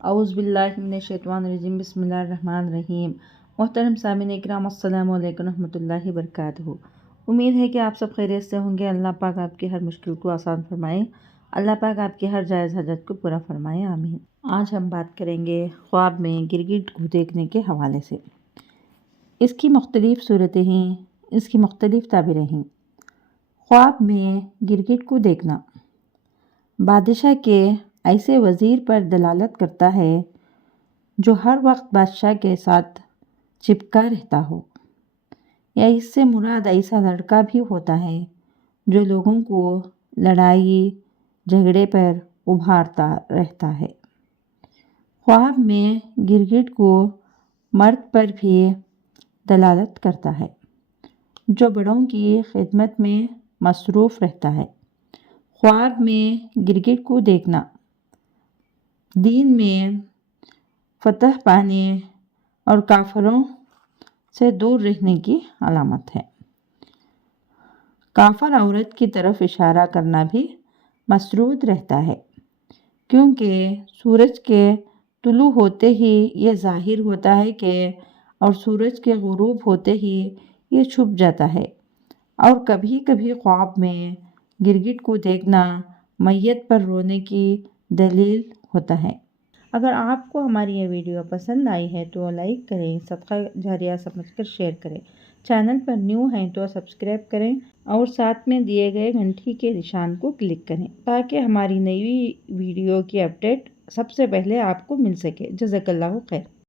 اعوذ باللہ من الشیطان الرجیم، بسم اللہ الرحمن الرحیم۔ محترم سامعین اکرام، السلام علیکم ورحمۃ اللہ وبرکاتہ۔ امید ہے کہ آپ سب خیریت سے ہوں گے۔ اللہ پاک آپ کی ہر مشکل کو آسان فرمائے، اللہ پاک آپ کی ہر جائز حاجت کو پورا فرمائے، آمین۔ آج ہم بات کریں گے خواب میں گرگٹ کو دیکھنے کے حوالے سے۔ اس کی مختلف صورتیں ہیں، اس کی مختلف تعبیریں ہیں۔ خواب میں گرگٹ کو دیکھنا بادشاہ کے ایسے وزیر پر دلالت کرتا ہے جو ہر وقت بادشاہ کے ساتھ چپکا رہتا ہو، یا اس سے مراد ایسا لڑکا بھی ہوتا ہے جو لوگوں کو لڑائی جھگڑے پر ابھارتا رہتا ہے۔ خواب میں گرگٹ کو مرد پر بھی دلالت کرتا ہے جو بڑوں کی خدمت میں مصروف رہتا ہے۔ خواب میں گرگٹ کو دیکھنا دین میں فتح پانے اور کافروں سے دور رہنے کی علامت ہے۔ کافر عورت کی طرف اشارہ کرنا بھی مسرود رہتا ہے، کیونکہ سورج کے طلوع ہوتے ہی یہ ظاہر ہوتا ہے اور سورج کے غروب ہوتے ہی یہ چھپ جاتا ہے۔ اور کبھی کبھی خواب میں گرگٹ کو دیکھنا میت پر رونے کی دلیل ہوتا ہے۔ اگر آپ کو ہماری یہ ویڈیو پسند آئی ہے تو لائک کریں، صدقہ جاریہ سمجھ کر شیئر کریں، چینل پر نیو ہیں تو سبسکرائب کریں اور ساتھ میں دیے گئے گھنٹی کے نشان کو کلک کریں تاکہ ہماری نئی ویڈیو کی اپڈیٹ سب سے پہلے آپ کو مل سکے۔ جزاک اللہ خیر۔